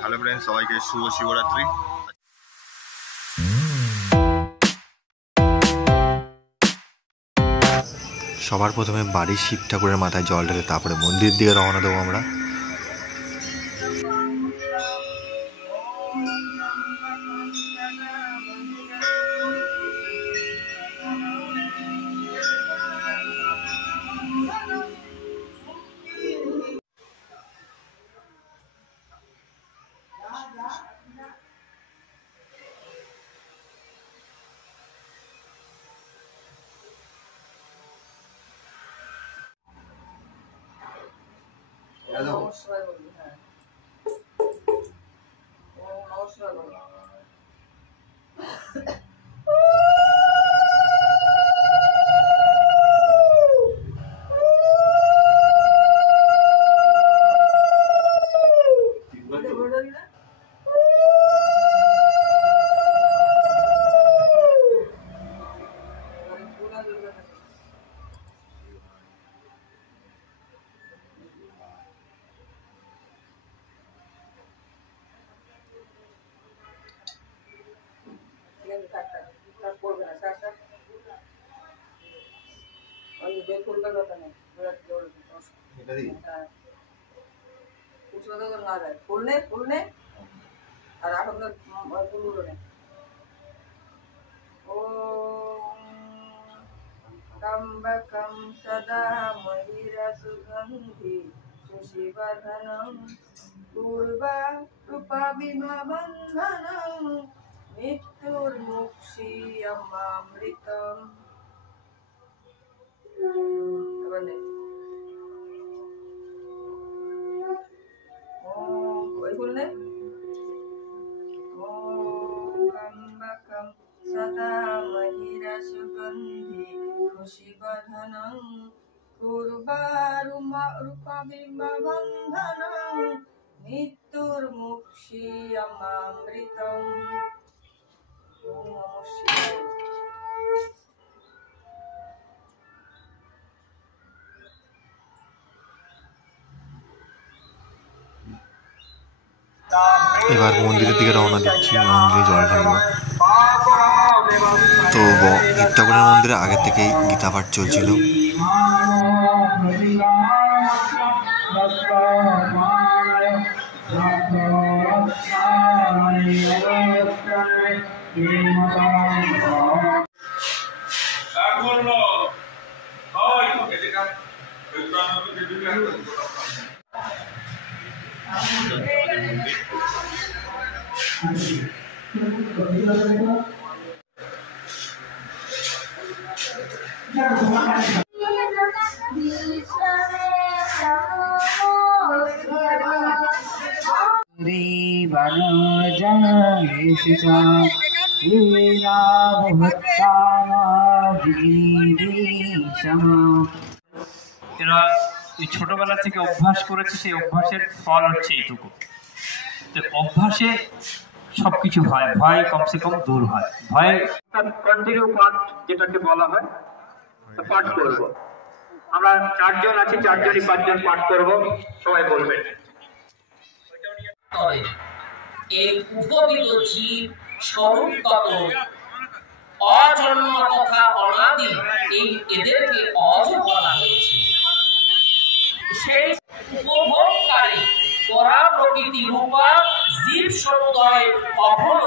Hello friends, সবাইকে শুভ শিবরাত্রি। সবার প্রথমে বাড়ির শিব ঠাকুরের মাথায় জল ঢেলে তারপরে মন্দির দিকে রওনা দেবো আমরা। নমস্কার বলি, হ্যাঁ নমস্কার বলি। ফুলনে আর এখন त्र्यम्बकं सदा महिरसुगन्धि सुशिवर्धनं पूर्वारूपविमबन्धनं मृत्युर्मुक्षीयमामृतम्। त्र्यम्बकं सदा महिरसुगन्धि खुशिवर्धनं पूर्वारूपविमबन्धनं मृत्युर्मुक्षीयमामृतम्। ओम नमः शिवाय। এবার মন্দিরের দিকে রওনা দিচ্ছি, মন্দিরে জল ঢালবো। তো শিব ঠাকুরের মন্দিরে আগে থেকেই গীতা পাঠ চলছিল। এরা ছোটবেলা থেকে অভ্যাস করেছে, সেই অভ্যাসের ফল হচ্ছে এইটুকু। তো অভ্যাসে সবকিছু হয়, ভয় কমসে কম দূর হয়। ভয় কন্টিনিউ পাঠ যেটাকে বলা হয়, তো পাঠ করবো আমরা। 4 জন আছি, 4 জনই 5 জন পাঠ করবো, সবাই বলবেন। এই উপবিত জীব স্বরূপগত অজন্ম তথা অনাদি, এই এদেরকে অজ বলা হয়েছে। সেই উপভোগকারী পরা প্রকৃতি রূপা জীব সমুদয় অভ্র